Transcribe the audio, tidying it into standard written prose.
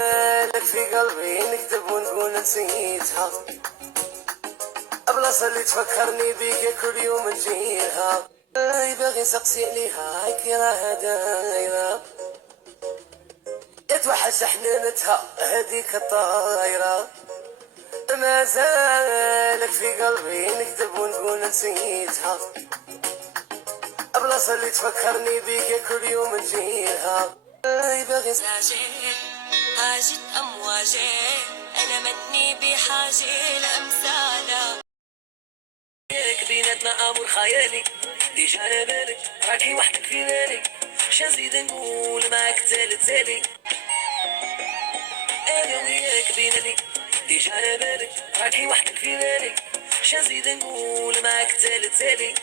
لك في قلبي نكتب ونقول نسيتها، بلاصة اللي تفكرني بيك كل يوم نجيها. باغي سقسي عليها كي راها دايرة، يتوحش حنانتها هذيك الطايرة. ما زالك في قلبي نكتب ونقول نسيتها، بلاصة اللي تفكرني بيك كل يوم نجيها. باغي حاجة أمواجي، أنا متني بحاجة لأمثالة. بيناتنا امور خيالي، ديجا على بالك راكي وحدك في بالي، شنزيد نقول معاك تالي. انا وياك بيناتي ديجا على بالك راكي وحدك في بالي، شنزيد نقول معاك تالي.